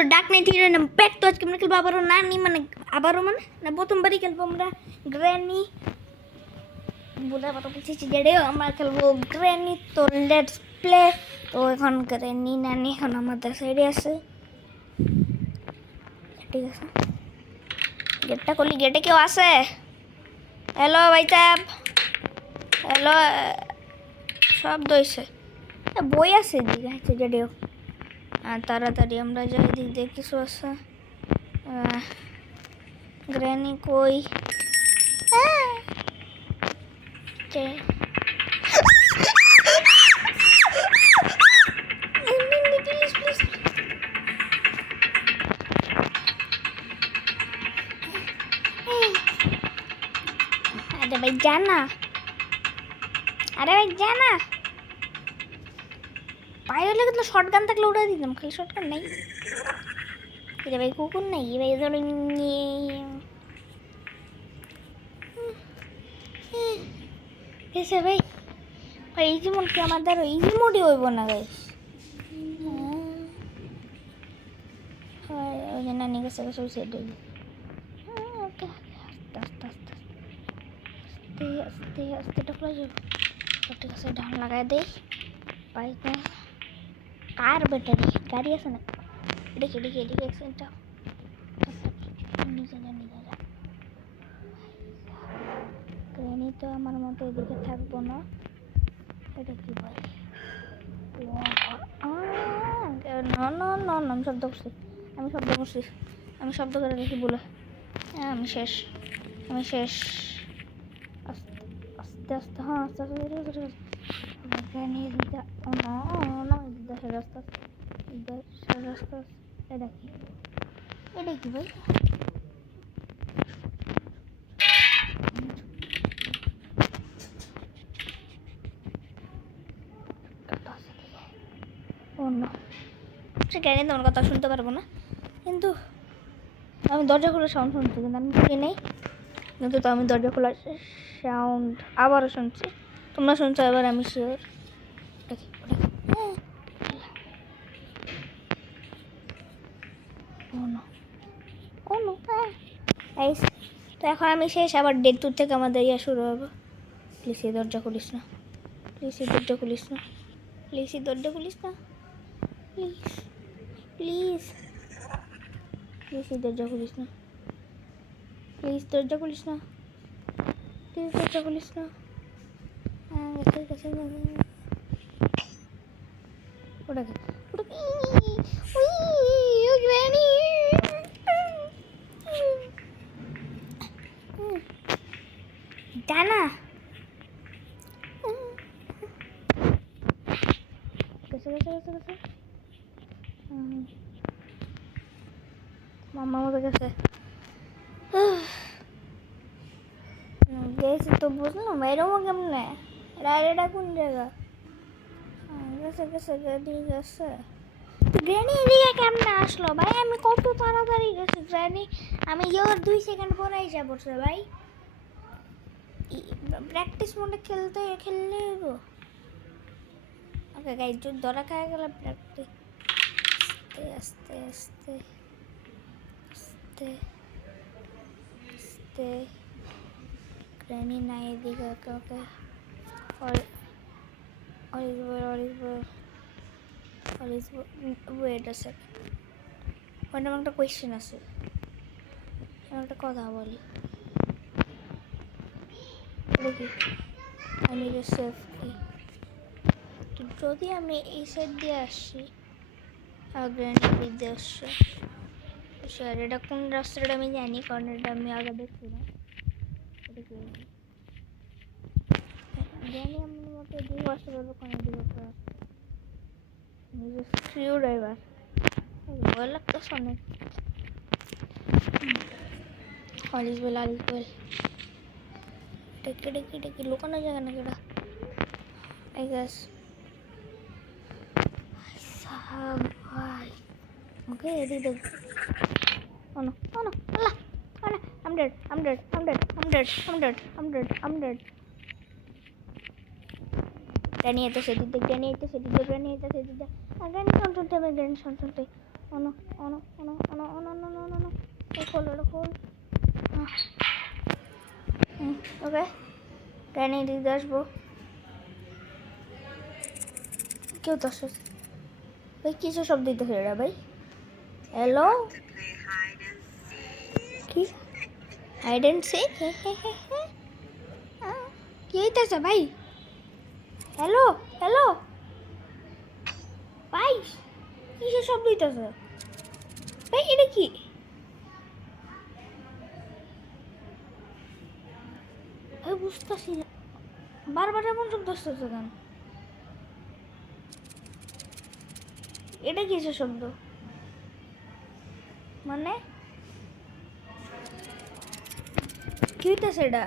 তো ডাক নাই ঠিক না পেট তো আজকে আমরা খেলবো আবারও নানি মানে আবারও মানে না প্রথমবারই খেলবো আমরা গ্র্যানি বলে আবার বলছি যেটাই আমরা খেলবো গ্র্যানি তো লেটস প্লে তো এখন গ্র্যানি নানি এখন আমাদের সাইডে আছে ঠিক আছে গেটটা খুলি গেটে কেউ আছে হ্যালো ভাই সাহেব হ্যালো সব দইছে বই আছে দিকে আছে যেটাও আর তাড়াতাড়ি আমরা যাই দিক দিয়ে কিছু আছে গ্র্যানি কই अरे भाई जाना বাইরে হলে কিন্তু শর্ট গান থাকলে উড়াই দিতাম খালি শর্ট গান নাই এটা ভাই কুকুর নাই ভাই ধরো ভাই ভাই ইজি মোড কি আমার দ্বারা ইজি মোডই হইব না গাইস ওই যে নানি কাছে কাছে সেট হইব ওকে আস্তে আস্তে আস্তে আস্তে ঢোকলা যাবে ঠিক আছে ঢাল লাগাই দেই বাইকে কার ব্যাটারি গাড়ি আছে না দেখি অ্যাক্সিডেন্টটা নিজে যা গ্র্যানি তো আমার মতো এদিকে থাকবো না এটা কি ভাই আমি শব্দ করে দেখি বলে আমি শেষ আস্তে আস্তে হ্যাঁ আস্তে আস্তে গ্র্যানি রাস্তা এটা কি ভাই গ্র্যানি তোমার কথা শুনতে পারবো না কিন্তু আমি দরজা খোলার সাউন্ড শুনছি কিন্তু আমি শুনি নেই কিন্তু তো আমি দরজা খোলার সাউন্ড আবারও শুনছি তোমরা শুনছো এবার আমি শিওর তো এখন আমি শেষ আবার ডেট টুর থেকে আমাদের ইয়া শুরু হবে প্লিজ এই দরজা খুলিস না প্লিজ দরজা খুলিস না প্লিজ দরজা খুলিস না প্লিজ দরজা খুলিস না ওটা জানা গেছে মামা মতো গেছে গেছি তো বুঝলাম এরকম কেমনে রায়টা কোন জায়গা গেছে গ্র্যানি এদিকে কেমনে আসলো ভাই আমি কত তাড়াতাড়ি গেছি গ্র্যানি আমি ওর 2 সেকেন্ড পরেই যা পড়ছে ভাই প্র্যাকটিস মোডে খেললে গো ওকে গাইস যদি ধরা খায় গেল প্র্যাকটিস আস্তে গ্র্যানি নাই এদিকে ওকে ওয়েট আ সেকেন্ড আমার একটা কোয়েশ্চেন আছে একটা কথা বলি আমি যে সেফটি যদি আমি এই সাইড দিয়ে আসছি গ্র্যানি দিয়ে আসছে স্যার এটা কোন রাস্তাটা আমি জানি কারণ এটা আমি আগে দেখছি না এটা কি জানি আমার মতো দিয়ে আসতে পারবো কোনো দিকে নিজের স্ক্রিউ ড্রাইভার ভয় লাগতেছে অনেক আলিস বেল ডেকে লুকানো জায়গা না কেটা আই গেস ভাই ওকে এদিকে দেখ Oh no, Allah, I'm dead. Granny itu sedih. Granny contoh. Oh no. ওকে ট্রেনে দিকে আসবো। কেউ তো আসছে ভাই, কিছু শব্দ দিতেছে এটা ভাই। হ্যালো, কি হাইড অ্যান্ড সিক? কি হইতেছে ভাই? হ্যালো হ্যালো ভাই, কিসের শব্দ হইতেছে ভাই? এটা কি ভাই? বুঝতেছি না, বারবার এমন শব্দ আসতেছে কেন? এটা কিসের শব্দ? মানে কি হইতেছে এটা?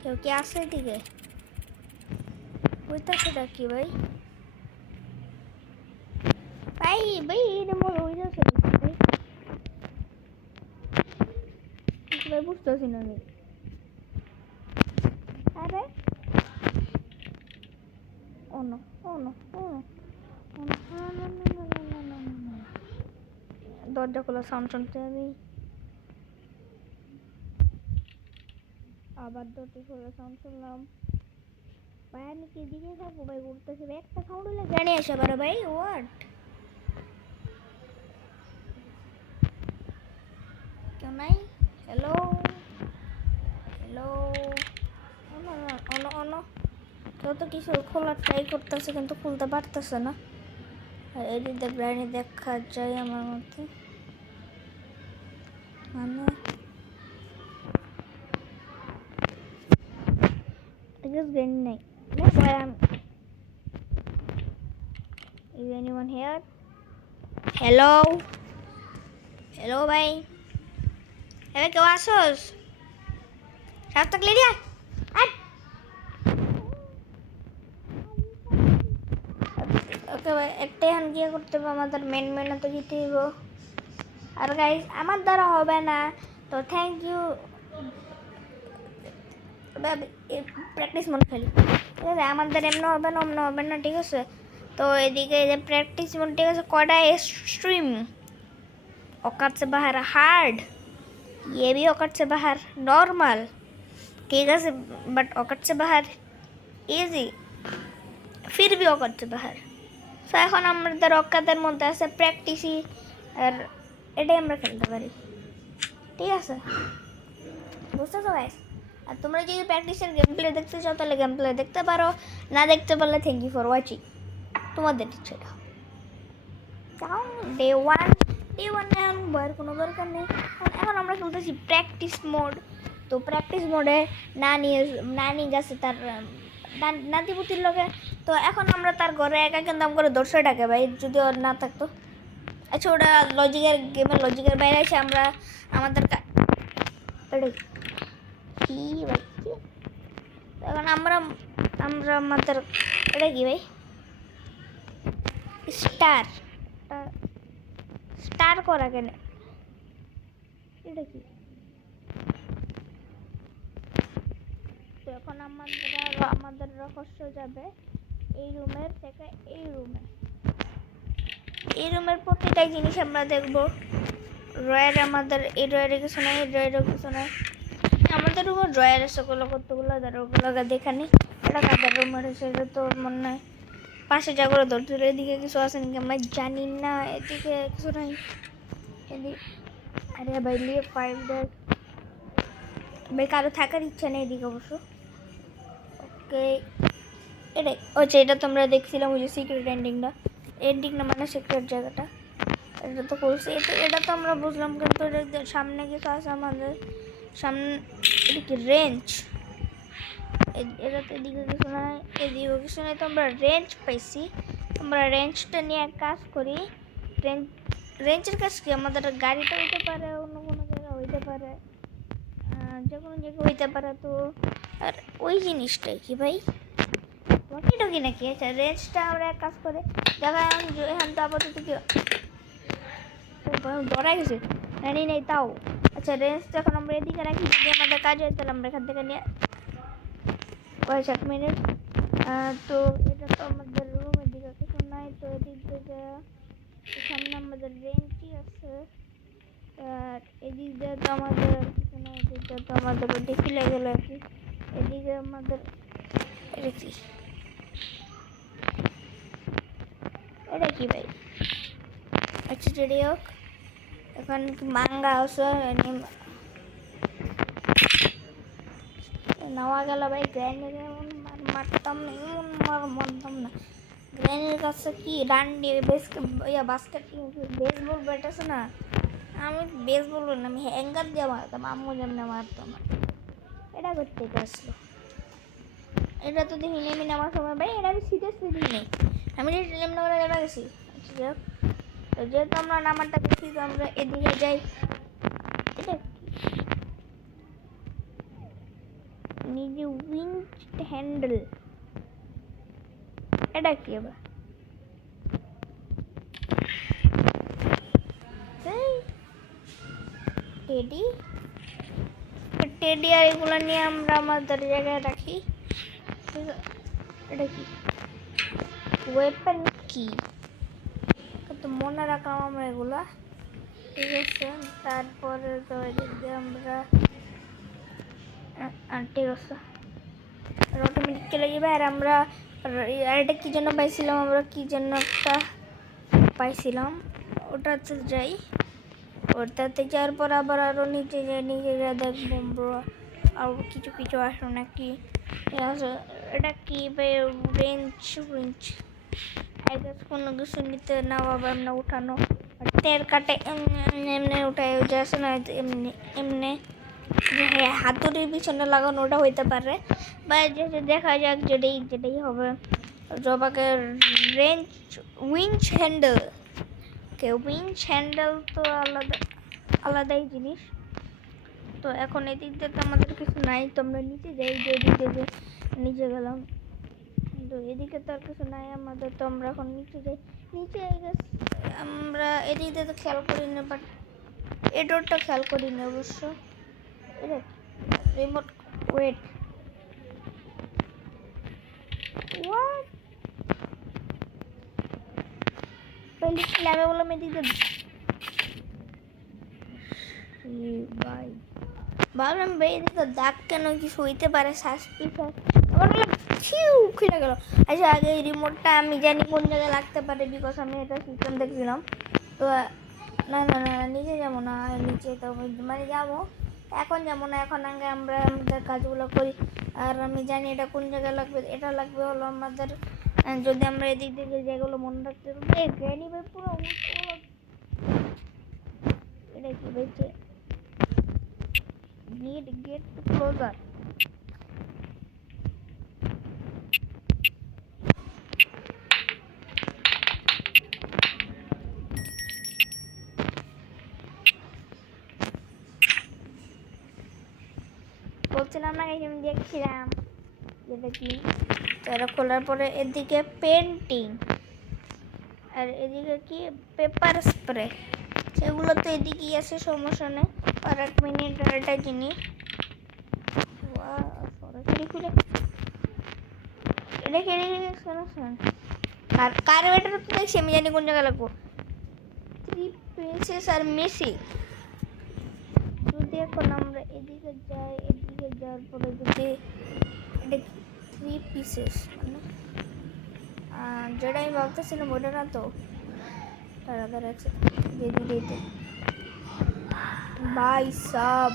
কেউ কি আসছে এদিকে? হইতেছে এটা কি ভাই? ভাই ভাই এটা মনে হইতেছে ভাই, ভাই বুঝতেছি না আমি। আরে ও নো ও নো ও নো ও নো, না না না না না না না না। দরজা খোলা সাউন্ড শুনতে আমি আবার দরজা খোলা সাউন্ড শুনলাম। ভাই আমি কি দিকে থাকবো ভাই? উঠতেছে ভাই, একটা সাউন্ড হলে জানি আসে পারে ভাই। হোয়াট? কেউ নাই? হ্যালো হ্যালো, অনো অনো অনো, কেউ তো কিছু খোলার ট্রাই করতেছে কিন্তু খুলতে পারতেছে না। আর এদিকে ব্রাইনে দেখা যায় আমার মধ্যে, মানে just getting নাই। That's why I'm. Is anyone here? Hello? Hello ভাই, হ্যাঁ কেউ আসোস? রাস্তা ক্লিয়ার? ওকে ভাই, একটাই হান গিয়ে করতে হবে, আমাদের মেন মেনু তো যেতে হইব। আর গাইস আমার দ্বারা হবে না, তো থ্যাংক ইউ। প্র্যাকটিস মোড খেলি, ঠিক আছে? আমার দ্বারা এমন হবে না, অমন হবে না, ঠিক আছে? তো এদিকে যে প্র্যাকটিস মোড, ঠিক আছে? কয়টা स्ट्रीम औकात से बाहर हार्ड, ये भी औकात से बाहर नॉर्मल, ठीक है? बट औकात से बाहर इजी, फिर भी औकात से बाहर। সো এখন আমাদের অকাতের মধ্যে আছে প্র্যাকটিসই, আর এটাই আমরা খেলতে পারি, ঠিক আছে? বুঝতেছো গাইস? আর তোমরা যদি প্র্যাকটিসের গেম প্লে দেখতে চাও তাহলে গেম প্লে দেখতে পারো, না দেখতে পারলে থ্যাংক ইউ ফর ওয়াচিং, তোমাদের ইচ্ছেটা। ডে ওয়ানে এখন ভয়ের কোনো দরকার নেই। এখন আমরা খেলতেছি প্র্যাকটিস মোড। তো প্র্যাকটিস মোডে নানি গেছে তার নাতিপুতির লগে। তো এখন আমরা তার ঘরে একা কিন্তু করে দর্শক ডাকে ভাই, যদি ওর না থাকতো। আচ্ছা, ওটা গেমের লজিকের বাইরে আছে। আমরা আমাদের কি ভাই, এখন আমরা আমাদের এটা কি ভাই? স্টার করা কেন? এটা কি? তো এখন আমাদের রহস্য যাবে এই রুমের থেকে এই রুমের প্রতিটা জিনিস আমরা দেখবো। আমাদের এই ড্রয়ারে কিছু নেই, এই ড্রয়ারে কিছু নেই। আমাদের রুমে ড্রয়ার আছে কতগুলো, ওগুলো দেখে নি। এটা কাদের রুমের সেটা তো মনে হয়। পাশে যা করে দরজার এদিকে কিছু আছে নাকি আমরা জানি না, এদিকে কিছু নাই। এদিকে আরে ভাই লিয়ে 5 ডেজ ভাই, কারো থাকার ইচ্ছা নেই এদিকে অবশ্য। ওকে, এটা তোমরা দেখছিলাম ওই যে সিক্রেট এন্ডিং না, মানে সিক্রেট জায়গাটা, এটা তো বলছি। এটা তো আমরা বুঝলাম, কিন্তু সামনে কিছু আছে আমাদের সামনে। এটা কি রেঞ্জ? এটা তো এদিকে কিছু নাই, এদিকে কিছু নাই। তো আমরা রেঞ্জ পাইছি, আমরা রেঞ্জটা নিয়ে কাজ করি। রেঞ্জের কাজ কি? আমাদের গাড়িটা হইতে পারে, অন্য কোনো জায়গা হইতে পারে, যে কোনো জায়গায় হইতে পারে। তো আর ওই জিনিসটাই কি ভাই, ওয়াকিটকি নাকি? আচ্ছা, রেঞ্জটা আমরা এক কাজ করে দেখা এখন তো আপাতত কি ধরা গেছে জানি নেই তাও। আচ্ছা, রেঞ্জটা এখন আমরা এদিকে রাখি, যদি আমাদের কাজ হয় তাহলে আমরা এখান থেকে নিয়ে কয়েক 1 মিনিট। তো এটা তো আমাদের রুমের দিকে কিছু নাই, তো এদিক থেকে সামনে আমাদের রেঞ্জই আছে। এদিক দিয়ে তো আমাদের আর কিছু না, এদিক দিয়ে তো আমাদের ওটি খুলে গেল আর কি। এদিকে আমাদের এটা কি, এটা কি ভাই? আচ্ছা যদি হোক, এখন কি মাঙ্গা আছে নেওয়া গেল ভাই। গ্র্যান্ডের এমন মারতাম না, এমন মারতাম না। গ্র্যান্ডের কাছে কি ডান্ডি বাস্কেট বেসবল ব্যাট আছে না, আমি বেসবল না, আমি হ্যাঙ্গার দিয়ে মারতাম। আম্মু যেমন মারতাম। এটা করতে আসলো, এটা তো দেখি নেমে নেওয়ার সময় ভাই, এটা আমি সিরিয়াসলি দিই নেই, আমি নেমে করে নেমে গেছি। আচ্ছা তো যেহেতু আমরা নামারটা বেশি, তো আমরা এদিকে যাই। এটা নিজে উইঞ্চ হ্যান্ডেল, এটা কি আবার? টেডি টেডি আর এগুলো নিয়ে আমরা আমাদের জায়গায় রাখি। এটা কি ওয়েপন কি, তো মনে রাখলাম আমরা এগুলা, ঠিক আছে। তারপরে তো এদিক দিয়ে আমরা ঠিক আছে অটোমেটিক চলে যাবে। আর আমরা এটা কি জন্য পাইছিলাম, আমরা কি জন্য একটা পাইছিলাম, ওটাতে যাই। ওটাতে যাওয়ার পর আবার আরও নিচে যাই, নিচে যা দেখবো আমরা আর কিছু কিছু আসো নাকি। এটা কি রেঞ্জ রেঞ্জ কোনো কিছু নিতে না বাবা, এমনি উঠানো তেল কাটে এমনি উঠায় যাচ্ছে না, এমনি এমনি হাতুড়ির পিছনে লাগানো ওটা হইতে পারে, বা দেখা যাক যেটাই যেটাই হবে। জবাকে wrench winch handle, winch handle তো আলাদাই জিনিস। তো এখন এদিক দিয়ে তো আমাদের কিছু নাই, তো আমরা নিচে যাই। যে এদিকে যে নিচে গেলাম, তো এদিকে তো আর কিছু নাই আমাদের, তো আমরা এখন নিচে যাই। নিচে আমরা এদিক দিয়ে তো খেয়াল করি না, বাট এই ডোরটা খেয়াল করি না অবশ্য। এটা রিমোট, ওয়েট হোয়াট, पहले ল্যাবে বললাম এদিক দিয়ে ভাই, ভাবলাম ভাই এদিকে দাগ কেন কিছু হইতে পারে, সাসপিশাস। আমার বললাম ছিউ খুলে গেল। আচ্ছা আগে এই রিমোটটা আমি জানি কোন জায়গায় লাগতে পারে, বিকজ আমি এটা সিস্টেম দেখছিলাম। তো না না না নিচে যাবো না, নিচে তো মানে যাবো এখন, যাবো না এখন, আগে আমরা আমাদের কাজগুলো করি। আর আমি জানি এটা কোন জায়গায় লাগবে। এটা লাগবে হলো আমাদের, যদি আমরা এদিক থেকে যেগুলো মনে রাখতে পারি। গ্র্যানি ভাই পুরো এটা কি বলছে, need get closer. বলছিলাম না আমি দেখছিলাম যেটা কি, তারা খোলার পরে এদিকে পেন্টিং আর এদিকে কি পেপার স্প্রে, সেগুলো তো এদিকেই আছে, সমস্যা নেই। আর 1 মিনিট একটা জিনিস সরাসরি খুলে এটা খেলে শোন। আর কার্বেটার তো দেখছি, আমি জানি কোন জায়গায় লাগবো। 3 পিসেস আর মিসিং। যদি এখন আমরা এদিকে যাই, এদিকে যাওয়ার পরে যদি এটা 3 পিসেস মানে যেটা আমি ভাবতেছিলাম ওটা না, তো তাড়াতাড়ি আছে যেদিকে ভাই সব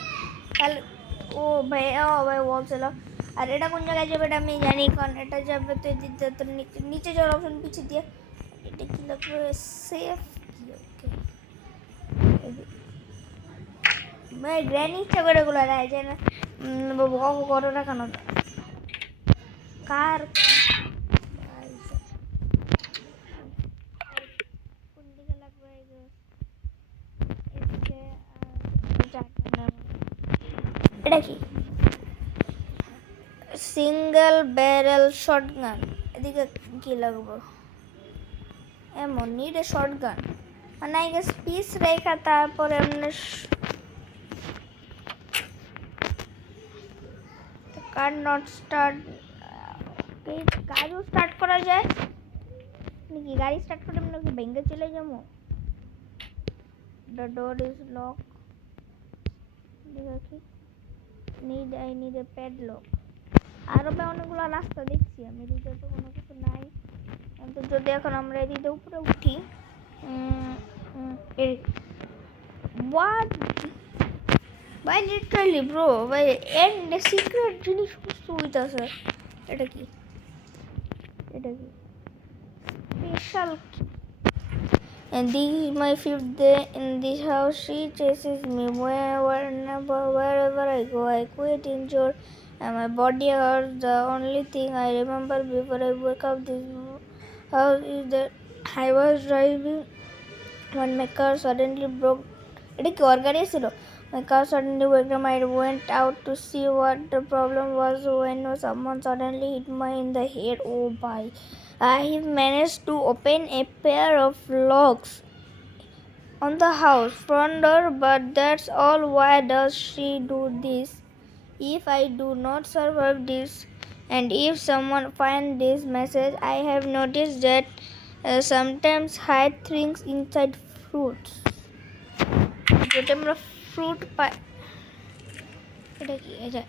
তাহলে। ও ভাই বলছিল। আর এটা কোন জায়গায় যাবে এটা আমি জানি, কারণ এটা যাবে তো এদিকে, তো নিচে যাওয়ার অপশন পিছিয়ে দিয়ে। এটা কি লাগবে, সেফ কি, ওকে ভাই গ্র্যানি ইচ্ছা করে এগুলো দেয় যে না করো না কেন কার কোন দিকে লাগবে। এটা কি সিঙ্গেল ব্যারেল শটগান, এদিকে কি লাগবে এমন নিড এ শটগান, মানে আই গেস পিস রেখা। তারপরে এমনি কার নট স্টার্ট, গাড়িও স্টার্ট করা যায় নাকি? গাড়ি স্টার্ট করে নাকি ভেঙে চলে যাবো। দ্য ডোর ইজ লক, দেখি আই নিড এ প্যাডলক। আরো অনেকগুলো রাস্তা দেখছি আমি, এদিকে তো কোনো কিছু নাই। কিন্তু যদি এখন আমরা এদিকে উপরে উঠি, হোয়াট ভাই, লিটারালি ব্রো ভাই, এন্ড সিক্রেট জিনিস কিছু হইতাছে। এটা কি special? And this is my fifth day in this house. She chases me wherever I go. I quit injured and my body hurts. The only thing I remember before I wake up this house is that I was driving when my car suddenly broke. এটা কি organic ছিল? My car suddenly broke down. I went out to see what the problem was when someone suddenly hit me in the head. Oh boy. I managed to open a pair of locks on the house front door, but that's all. Why does she do this? If I do not survive this, and if someone find this message, I have noticed that sometimes hide things inside fruits. যদি আমরা fruit পাই, এটা কি? এটা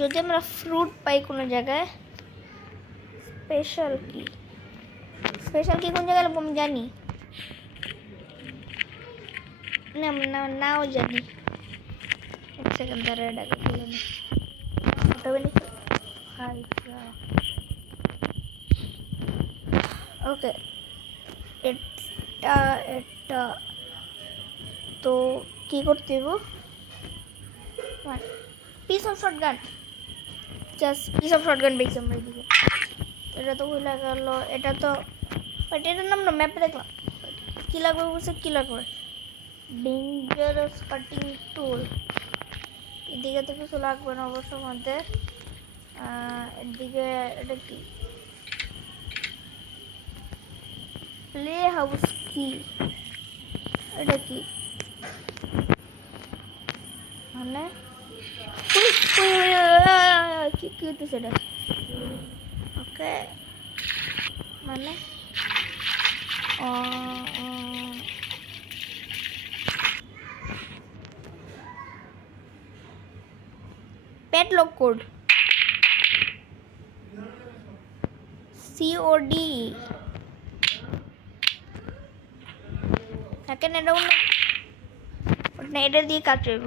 যদি আমরা fruit পাই কোনো জায়গায়, special কি কোন জায়গায় আমি জানি না, নাও জানি। এক সেকেন্ড ধরে এটাকে খুলে নি। ওকে, এটা তো কি করতে হইব? Piece of shotgun, just piece of shotgun পেয়েছি আমরা এদিকে। এটা তো ভুলে গেল। এটা তো এটার নাম না, ম্যাপে দেখলাম। কি লাগবে বলছে? কি লাগবে? ডেঞ্জারাস কাটিং টুল। এদিকে তো কিছু লাগবে না অবশ্য মধ্যে। এদিকে এটা কি? প্লে হাউস কি? এটা কি মানে? কি হইতেছে এটা? ওকে, মানে padlock code COD এখন এটা না, এটা দিয়ে কাজ করব।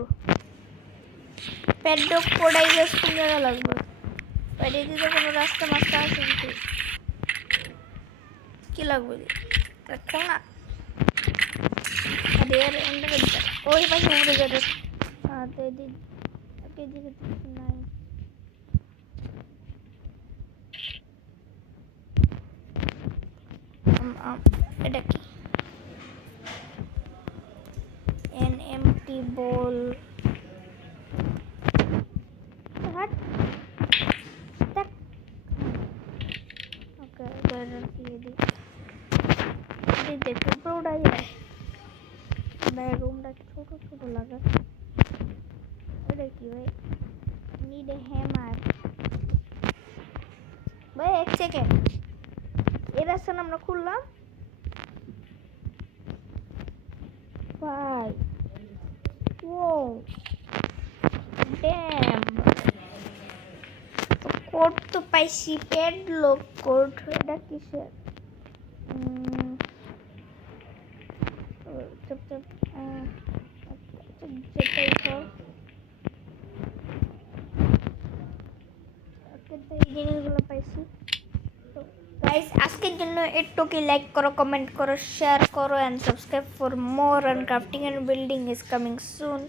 padlock code আই গেস কোন জায়গা লাগবে? বাইরে দিতে কোনো রাস্তা মাস্তা আছে নাকি? কি লাগবে? রাখো না আরে এন্ড করে ওই পাশে উড়ে যাবে। তো এদিকে কিছু নাই। এটা কি? an empty bowl. What? Stuck. Okay, there is দেখতে পুরোটাই যায়। রুমটা ছোট ছোট লাগে। এটা কি ভাই? Need a hammer. ভাই এক সেকেন্ড, এই রাস্তা আমরা খুললাম ভাই। ও ড্যাম, কোড তো পাইছি, প্যাডলক কোড। এটা কিসের? যেটাই হোক, জিনিসগুলো পাইছি। তো গাইস, আজকের জন্য একটুকি লাইক করো, কমেন্ট করো, শেয়ার করো, and subscribe for more, and crafting and building is coming soon.